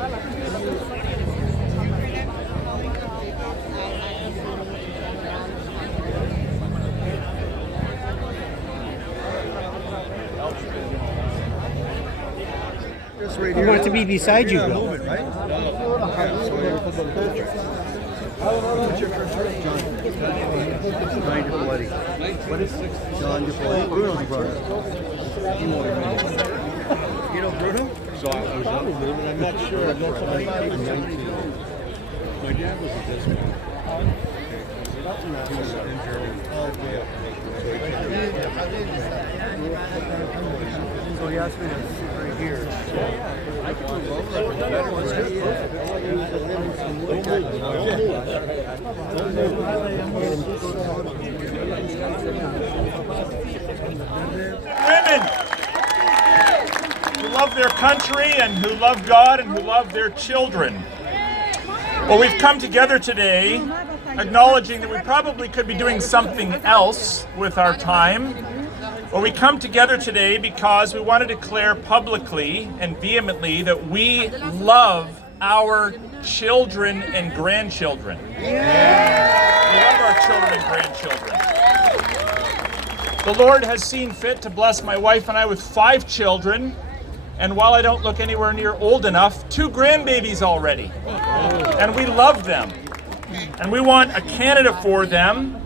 I want to be beside you, Bill. What's your first name? John. John Dieppe. What is John Dieppe? Bruno's brother. You know Bruno? So I was up with him, and I'm not sure. I'm not somebody my dad was a businessman. So he asked me to sit right here. Women who love their country and who love God and who love their children. Well, we've come together today acknowledging that we probably could be doing something else with our time. Well, we come together today because we want to declare publicly and vehemently that we love our children and grandchildren. Yeah. We love our children and grandchildren. The Lord has seen fit to bless my wife and I with 5 children, and while I don't look anywhere near old enough, 2 grandbabies already. And we love them. And we want a Canada for them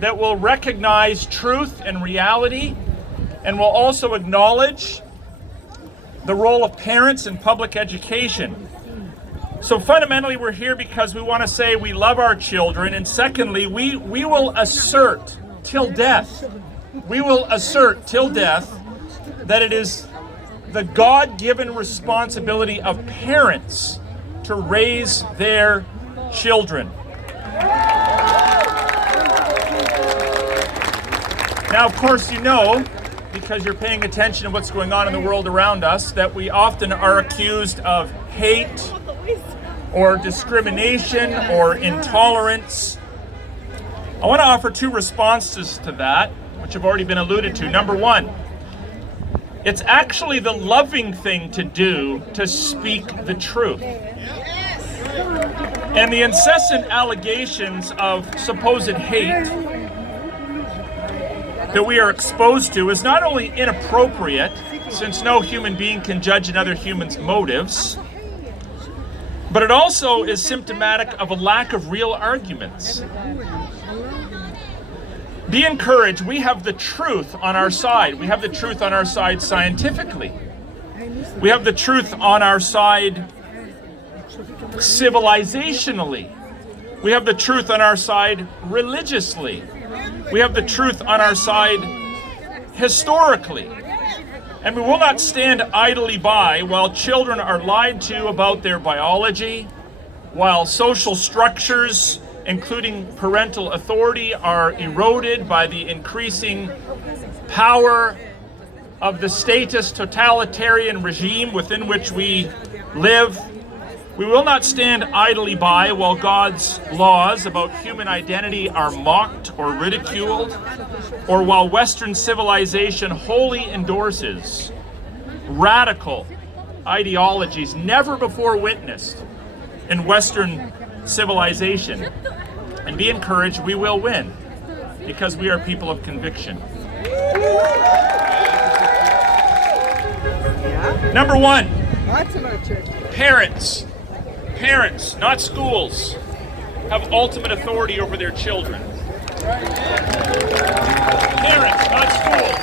that will recognize truth and reality and will also acknowledge the role of parents in public education. So fundamentally, we're here because we want to say we love our children, and secondly, we will assert till death, that it is the God-given responsibility of parents to raise their children. Now, of course, you know, because you're paying attention to what's going on in the world around us, that we often are accused of hate or discrimination or intolerance. I want to offer 2 responses to that, which have already been alluded to. Number 1, it's actually the loving thing to do to speak the truth. And the incessant allegations of supposed hate that we are exposed to is not only inappropriate, since no human being can judge another human's motives, but it also is symptomatic of a lack of real arguments. Be encouraged. We have the truth on our side. We have the truth on our side scientifically. We have the truth on our side civilizationally. We have the truth on our side religiously. We have the truth on our side historically. And we will not stand idly by while children are lied to about their biology, while social structures, including parental authority, are eroded by the increasing power of the statist totalitarian regime within which we live. We will not stand idly by while God's laws about human identity are mocked or ridiculed, or while Western civilization wholly endorses radical ideologies never before witnessed in Western civilization. And be encouraged, we will win, because we are people of conviction. Number 1, parents, not schools, have ultimate authority over their children. Parents, not schools.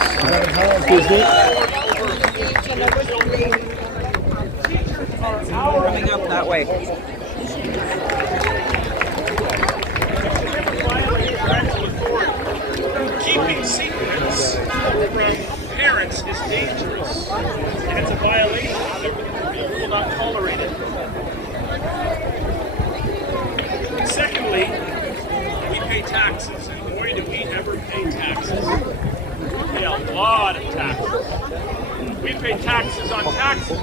Coming up that way. Keeping secrets from parents is dangerous, and it's a violation of everything. We will not tolerate it. Secondly, we pay taxes, and boy, do we ever pay taxes. We pay a lot of taxes. We pay taxes on taxes.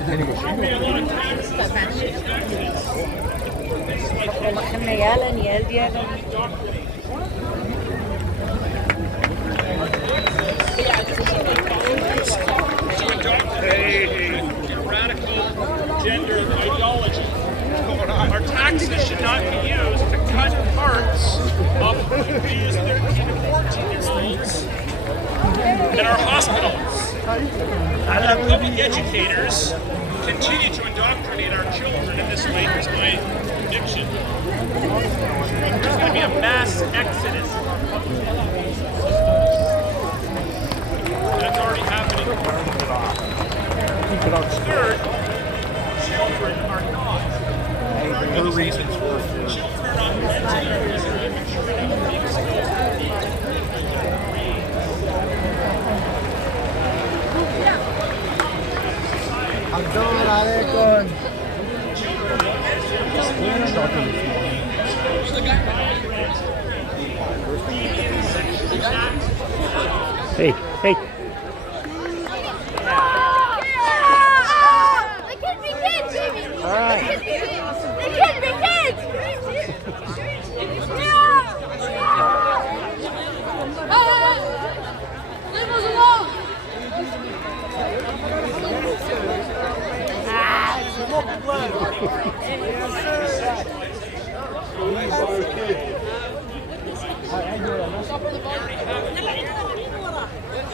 We pay a lot of taxes on taxes. To adopt a radical gender Our public educators continue to indoctrinate our children in this way. Here's my prediction. There's going to be a mass exodus. That's already happening. Third, children are not. There are reasons for it. Children are not mentally immature enough to be exposed to the Hey, hey. They can be kids, baby. All right. They can be kids. Leave us alone.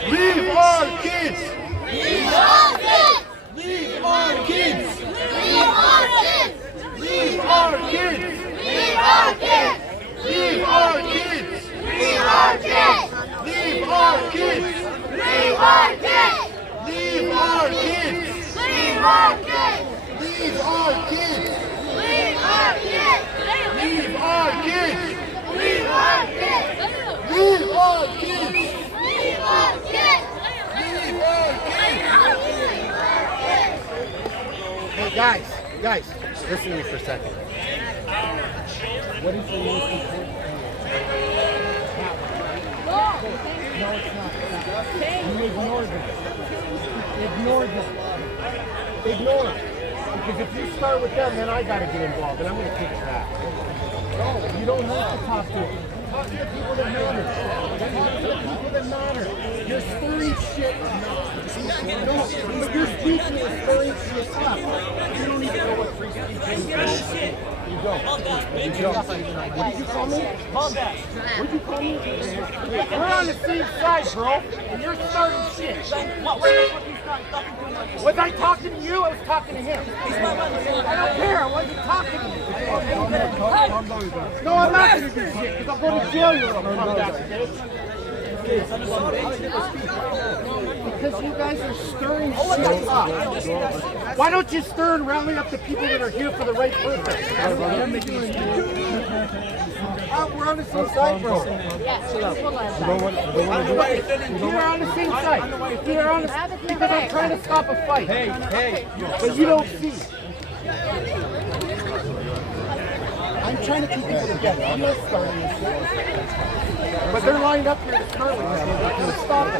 Leave our kids! Leave our kids. Leave our kids! Leave our kids. Leave our kids! Leave our kids. Leave our kids! Leave our kids. Leave our kids! Leave our kids. Leave our kids! Leave our kids. Leave our kids! Leave our kids. Leave our kids! Leave our kids. Leave our kids! Leave our kids. Hey, guys, listen to me for a second. What is the most important thing? No, it's not. You ignore them. Ignore them. Ignore them. Because if you start with them, then I gotta get involved, and I'm gonna kick it back. No, you don't have to talk to them. Talk to the people that matter. Talk to the people that matter. You're stirring shit. No, but you're speaking is stirring shit up. You don't even know what free speech is. You don't. You don't. What did you call me? Calm down. What did you call me? We're on the same side, bro. And you're starting shit. Was I talking to you? I was talking to him. I don't care. I wasn't talking to you. No, I'm not going to do shit because I'll go to jail. You're going to come back, okay? Because you guys are stirring shit up. Why don't you stir and rally up the people that are here for the right purpose? We're on the same side, bro. You're on the same side. You're on the because I'm trying to stop a fight. Hey. But you don't see. I'm trying to keep people together. I'm not starting this shit. But they're lined up here to start with us. Stop it.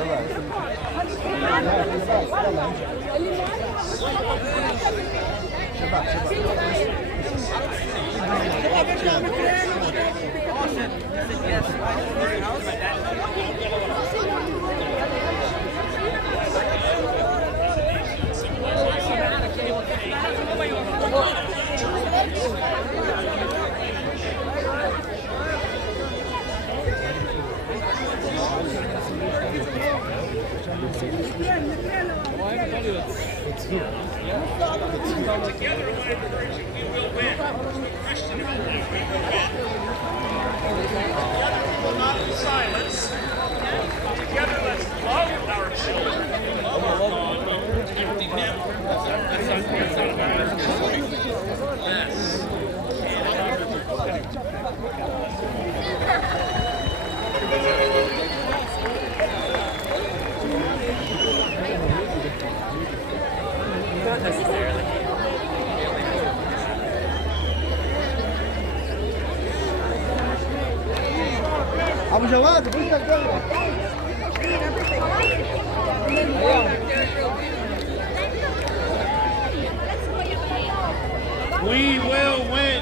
Together, I encourage you, we will win. Question about that. We will win. Together, we will not be silenced. Together, let's love our children. Love our God. Everything now. Yes. Not necessarily. Vamos lá, depois da câmera. We will win.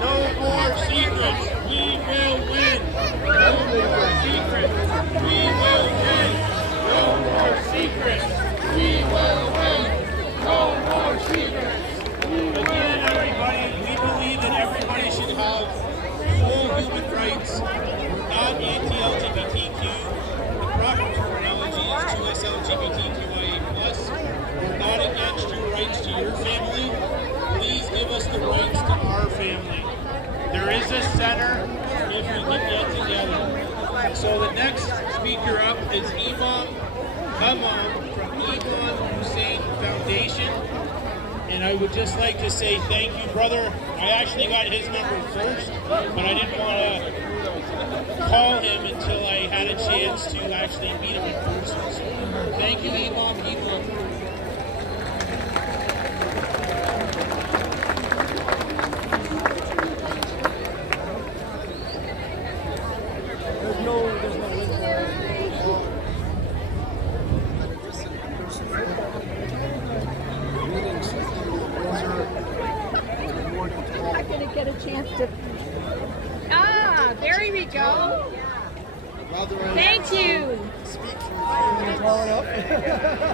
No more secrets. We will win. No more secrets. We will win. No more secrets. We will win. No more secrets. Again, everybody, we believe that everybody should have full human rights, not anti-LGBTQ. The proper terminology is 2SLGBTQIA+. Imam Hussein Foundation. And I would just like to say thank you, brother. I actually got his number first, but I didn't want to call him until I had a chance to actually meet him in person. So thank you, Imam. I'm going to get a chance to. Ah, there we go. Thank you. Speak from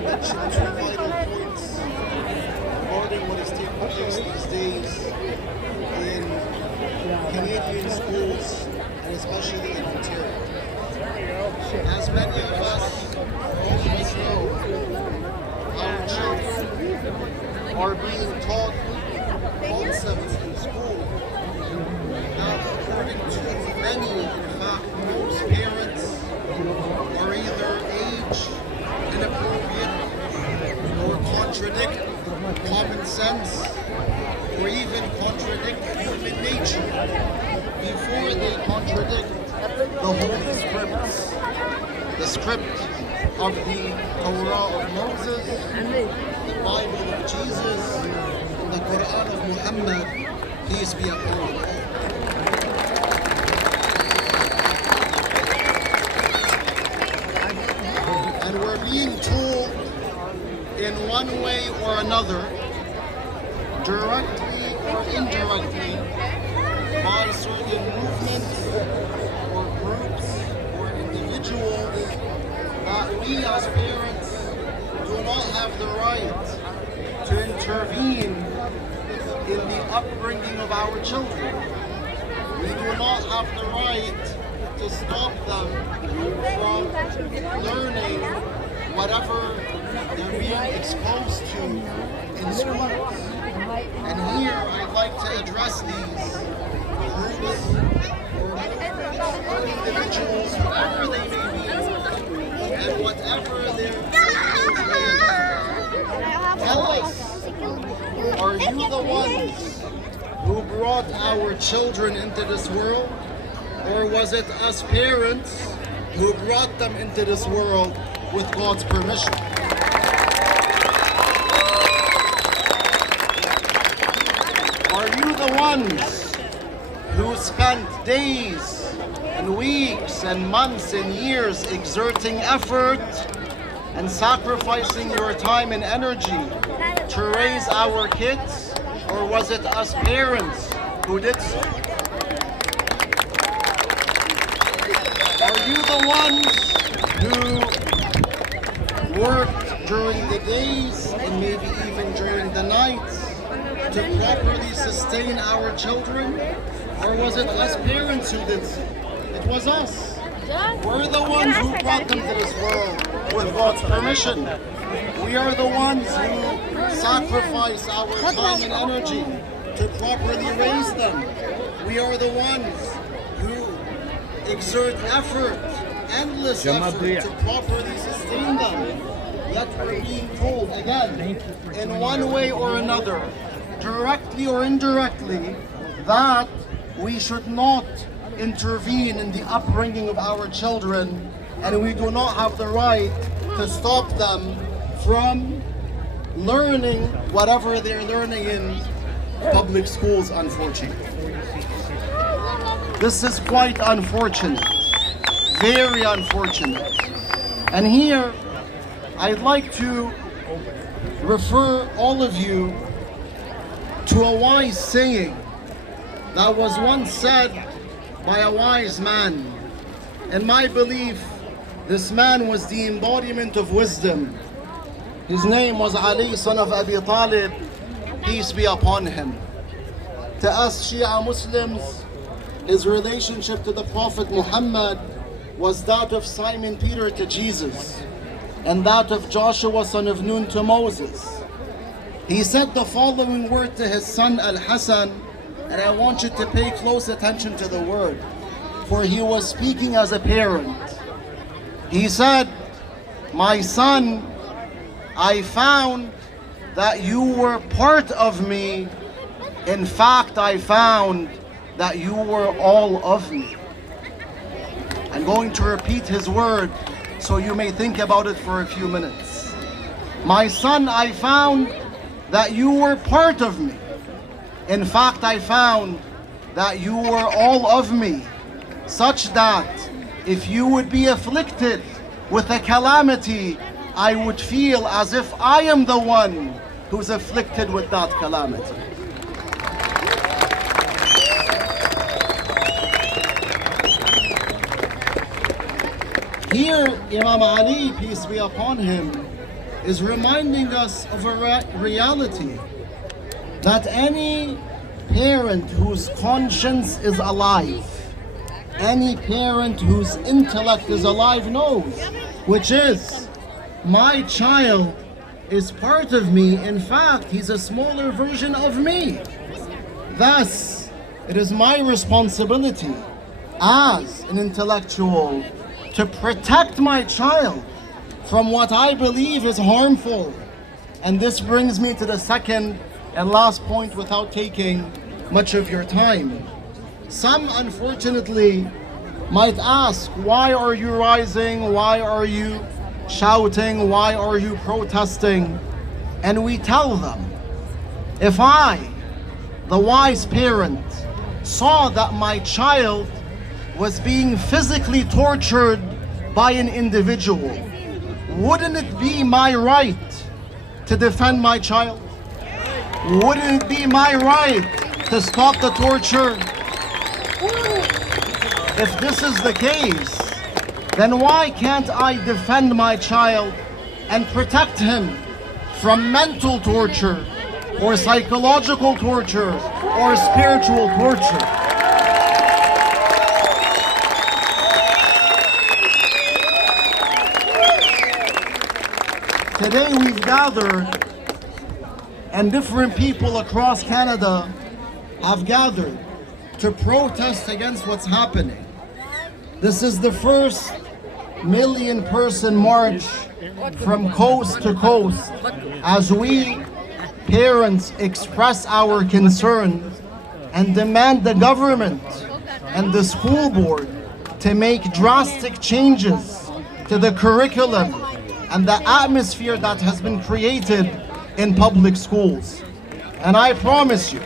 mention two vital points regarding what is taking place these days in Canadian schools and especially in Ontario. As many of us, all of us know, our children are being taught concepts in school that, according to many, in fact, most parents, are either age inappropriate or contradict common sense or even contradict human nature before they contradict the holy scripts, the script of the Torah of Moses, the Bible of Jesus, and the Quran of Muhammad, peace be upon him. And we're being told in one way or another, directly or indirectly, by certain movements or groups or individuals, that we as parents do not have the right to intervene in the upbringing of our children. We do not have the right to stop them from learning whatever they're being exposed to in schools. And here I'd like to address these groups or individuals, whoever they may be, and whatever their intentions may be. Tell us, are you the ones who brought our children into this world? Or was it us parents who brought them into this world with God's permission? Are you the ones who spent days and weeks and months and years exerting effort and sacrificing your time and energy to raise our kids? Or was it us parents who did so? Are you the ones who worked during the days and maybe even during the nights to properly sustain our children? Or was it us parents who did so? It was us. We're the ones who brought them to this world with God's permission. We are the ones who sacrifice our time and energy to properly raise them. We are the ones who exert effort, endless effort, to properly sustain them. Yet we're being told again, in one way or another, directly or indirectly, that we should not intervene in the upbringing of our children, and we do not have the right to stop them from learning whatever they're learning in public schools, unfortunately. This is quite unfortunate, very unfortunate. And here, I'd like to refer all of you to a wise saying that was once said by a wise man. In my belief, this man was the embodiment of wisdom. His name was Ali, son of Abi Talib, peace be upon him. To us Shia Muslims, his relationship to the Prophet Muhammad was that of Simon Peter to Jesus, and that of Joshua son of Nun to Moses. He said the following word to his son Al-Hasan, and I want you to pay close attention to the word, for he was speaking as a parent. He said, "My son, I found that you were part of me. In fact, I found that you were all of me. I'm going to repeat his word so you may think about it for a few minutes. My son, I found that you were part of me. In fact, I found that you were all of me, such that if you would be afflicted with a calamity, I would feel as if I am the one who's afflicted with that calamity. Here, Imam Ali, peace be upon him, is reminding us of a reality that any parent whose conscience is alive, any parent whose intellect is alive knows, which is, my child is part of me. In fact, he's a smaller version of me. Thus, it is my responsibility as an intellectual to protect my child from what I believe is harmful. And this brings me to the second and last point without taking much of your time. Some, unfortunately, might ask, why are you rising? Why are you shouting? Why are you protesting? And we tell them, if I, the wise parent, saw that my child was being physically tortured by an individual, wouldn't it be my right to defend my child? Wouldn't it be my right to stop the torture? If this is the case, then why can't I defend my child and protect him from mental torture or psychological torture or spiritual torture? Today we've gathered, and different people across Canada have gathered to protest against what's happening. This is the first million-person march from coast to coast as we, parents, express our concern and demand the government and the school board to make drastic changes to the curriculum and the atmosphere that has been created in public schools. And I promise you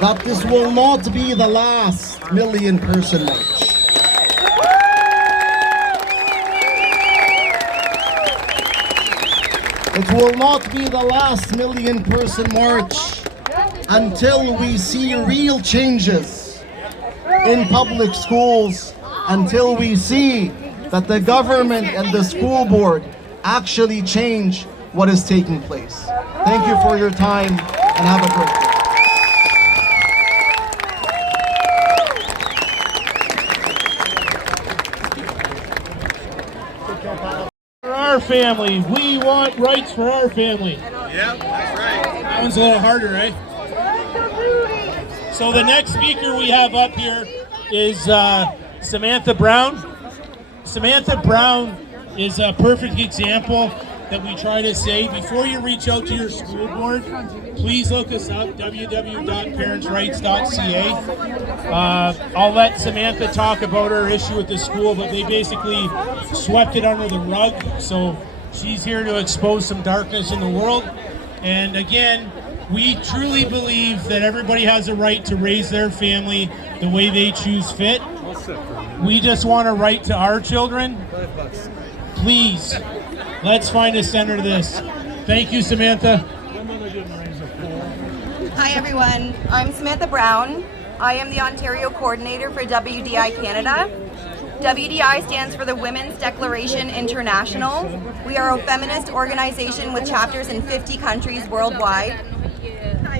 that this will not be the last million-person march. It will not be the last million-person march until we see real changes in public schools, until we see that the government and the school board actually change what is taking place. Thank you for your time and have a great day. For our family, we want rights for our family. Yep, that's right. That one's a little harder, right? So the next speaker we have up here is Samantha Brown. Samantha Brown is a perfect example that we try to say, before you reach out to your school board, please look us up, www.parentsrights.ca. I'll let Samantha talk about her issue with the school, but they basically swept it under the rug. So she's here to expose some darkness in the world. And again, we truly believe that everybody has a right to raise their family the way they choose fit. We just want a right to our children. Please, let's find a center to this. Thank you, Samantha. Hi everyone, I'm Samantha Brown. I am the Ontario coordinator for WDI Canada. WDI stands for the Women's Declaration International. We are a feminist organization with chapters in 50 countries worldwide.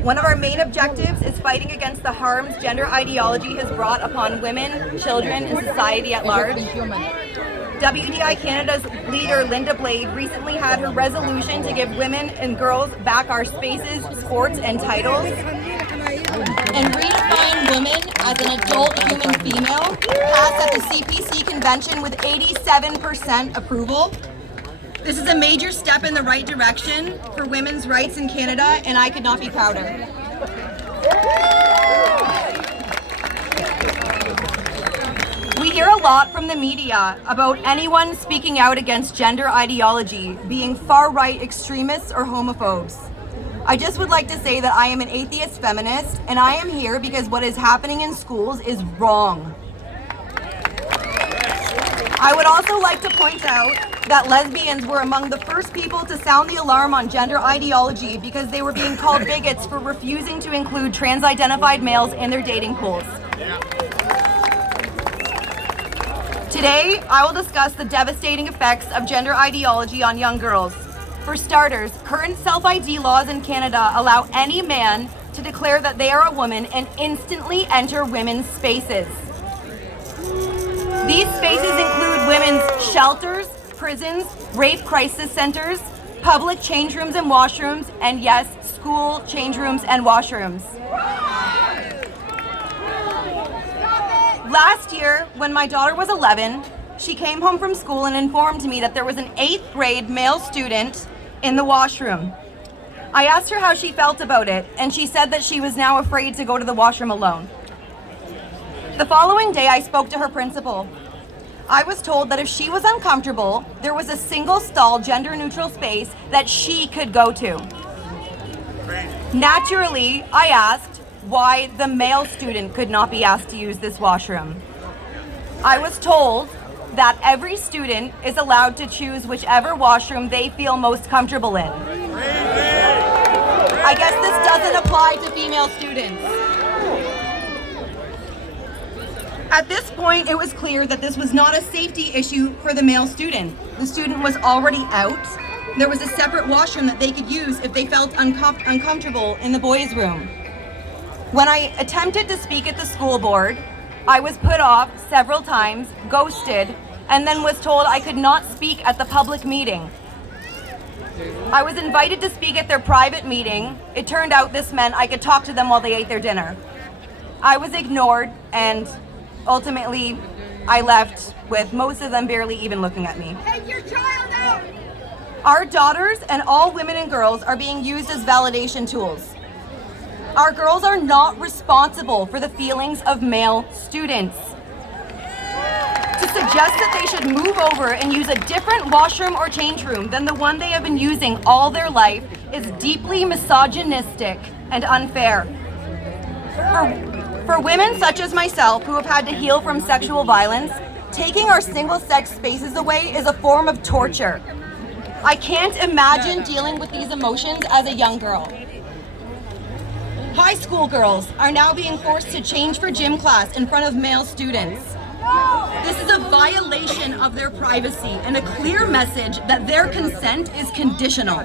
One of our main objectives is fighting against the harms gender ideology has brought upon women, children, and society at large. WDI Canada's leader, Linda Blade, recently had her resolution to give women and girls back our spaces, sports, and titles. And redefine women as an adult human female, passed at the CPC convention with 87% approval. This is a major step in the right direction for women's rights in Canada, and I could not be prouder. We hear a lot from the media about anyone speaking out against gender ideology being far-right extremists or homophobes. I just would like to say that I am an atheist feminist, and I am here because what is happening in schools is wrong. I would also like to point out that lesbians were among the first people to sound the alarm on gender ideology because they were being called bigots for refusing to include trans-identified males in their dating pools. Today, I will discuss the devastating effects of gender ideology on young girls. For starters, current self-ID laws in Canada allow any man to declare that they are a woman and instantly enter women's spaces. These spaces include women's shelters, prisons, rape crisis centers, public change rooms and washrooms, and yes, school change rooms and washrooms. Last year, when my daughter was 11, she came home from school and informed me that there was an 8th grade male student in the washroom. I asked her how she felt about it, and she said that she was now afraid to go to the washroom alone. The following day, I spoke to her principal. I was told that if she was uncomfortable, there was a single stall gender-neutral space that she could go to. Naturally, I asked why the male student could not be asked to use this washroom. I was told that every student is allowed to choose whichever washroom they feel most comfortable in. I guess this doesn't apply to female students. At this point, it was clear that this was not a safety issue for the male student. The student was already out. There was a separate washroom that they could use if they felt uncomfortable in the boys' room. When I attempted to speak at the school board, I was put off several times, ghosted, and then was told I could not speak at the public meeting. I was invited to speak at their private meeting. It turned out this meant I could talk to them while they ate their dinner. I was ignored, and ultimately, I left with most of them barely even looking at me. Take your child out! Our daughters and all women and girls are being used as validation tools. Our girls are not responsible for the feelings of male students. To suggest that they should move over and use a different washroom or change room than the one they have been using all their life is deeply misogynistic and unfair. For women such as myself who have had to heal from sexual violence, taking our single-sex spaces away is a form of torture. I can't imagine dealing with these emotions as a young girl. High school girls are now being forced to change for gym class in front of male students. This is a violation of their privacy and a clear message that their consent is conditional.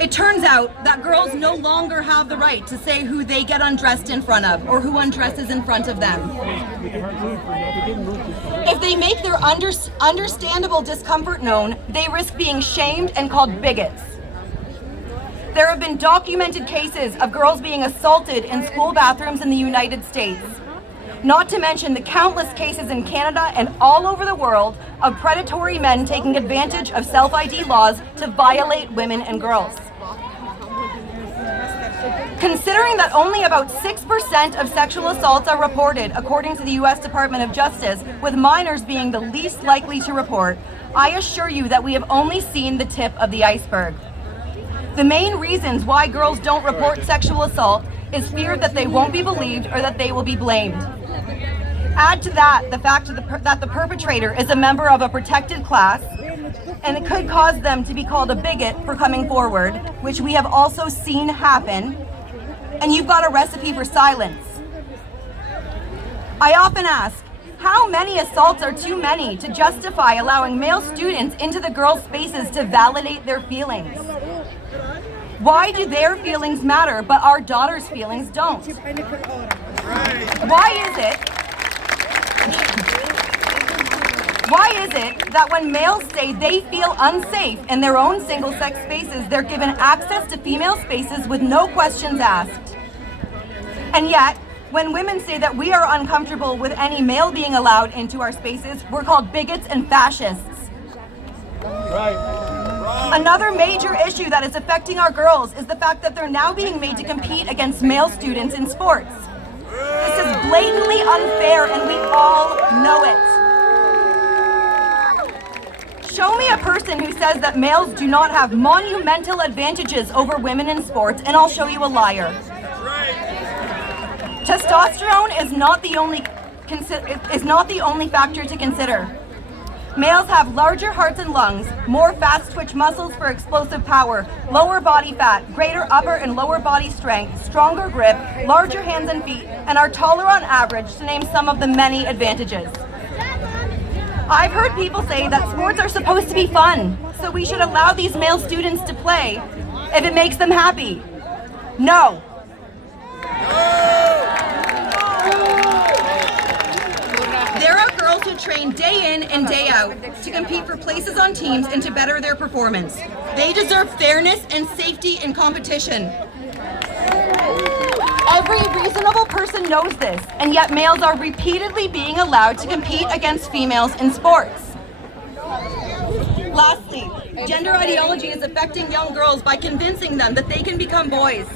It turns out that girls no longer have the right to say who they get undressed in front of or who undresses in front of them. If they make their understandable discomfort known, they risk being shamed and called bigots. There have been documented cases of girls being assaulted in school bathrooms in the United States. Not to mention the countless cases in Canada and all over the world of predatory men taking advantage of self-ID laws to violate women and girls. Considering that only about 6% of sexual assaults are reported, according to the U.S. Department of Justice, with minors being the least likely to report, I assure you that we have only seen the tip of the iceberg. The main reasons why girls don't report sexual assault is fear that they won't be believed or that they will be blamed. Add to that the fact that the perpetrator is a member of a protected class, and it could cause them to be called a bigot for coming forward, which we have also seen happen, and you've got a recipe for silence. I often ask, how many assaults are too many to justify allowing male students into the girls' spaces to validate their feelings? Why do their feelings matter, but our daughters' feelings don't? Why is it that when males say they feel unsafe in their own single-sex spaces, they're given access to female spaces with no questions asked? And yet, when women say that we are uncomfortable with any male being allowed into our spaces, we're called bigots and fascists. Right. Another major issue that is affecting our girls is the fact that they're now being made to compete against male students in sports. This is blatantly unfair and we all know it. Show me a person who says that males do not have monumental advantages over women in sports and I'll show you a liar. Testosterone is not the only factor to consider. Males have larger hearts and lungs, more fast twitch muscles for explosive power, lower body fat, greater upper and lower body strength, stronger grip, larger hands and feet, and are taller on average, to name some of the many advantages. I've heard people say that sports are supposed to be fun, so we should allow these male students to play if it makes them happy. No. There are girls who train day in and day out to compete for places on teams and to better their performance. They deserve fairness and safety in competition. Every reasonable person knows this, and yet males are repeatedly being allowed to compete against females in sports. Lastly, gender ideology is affecting young girls by convincing them that they can become boys.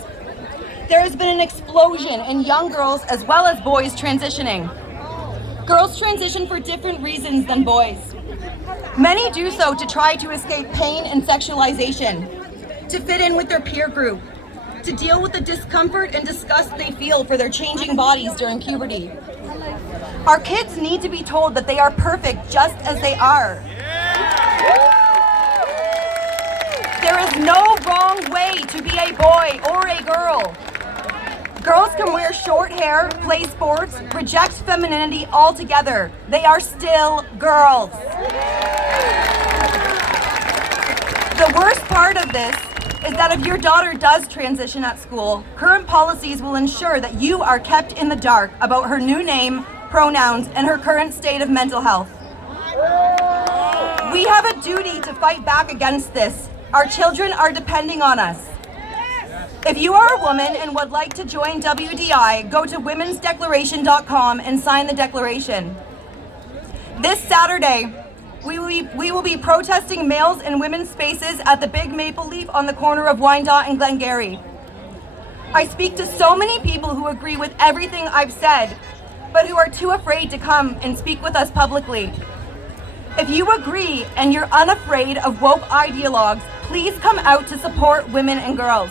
There has been an explosion in young girls as well as boys transitioning. Girls transition for different reasons than boys. Many do so to try to escape pain and sexualization, to fit in with their peer group, to deal with the discomfort and disgust they feel for their changing bodies during puberty. Our kids need to be told that they are perfect just as they are. There is no wrong way to be a boy or a girl. Girls can wear short hair, play sports, reject femininity altogether. They are still girls. The worst part of this is that if your daughter does transition at school, current policies will ensure that you are kept in the dark about her new name, pronouns, and her current state of mental health. We have a duty to fight back against this. Our children are depending on us. If you are a woman and would like to join WDI, go to womensdeclaration.com and sign the declaration. This Saturday, we will be protesting males and women's spaces at the Big Maple Leaf on the corner of Wyandotte and Glengarry. I speak to so many people who agree with everything I've said, but who are too afraid to come and speak with us publicly. If you agree and you're unafraid of woke ideologues, please come out to support women and girls.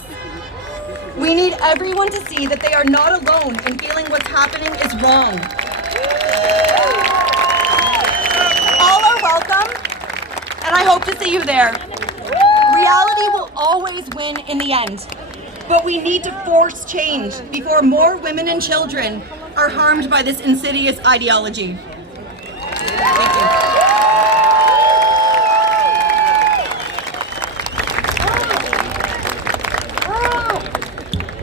We need everyone to see that they are not alone in feeling what's happening is wrong. All are welcome, and I hope to see you there. Reality will always win in the end, but we need to force change before more women and children are harmed by this insidious ideology. Thank you.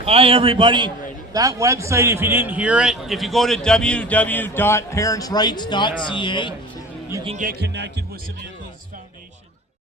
Hi, everybody. That website, if you didn't hear it, if you go to www.parentsrights.ca, you can get connected with Samantha.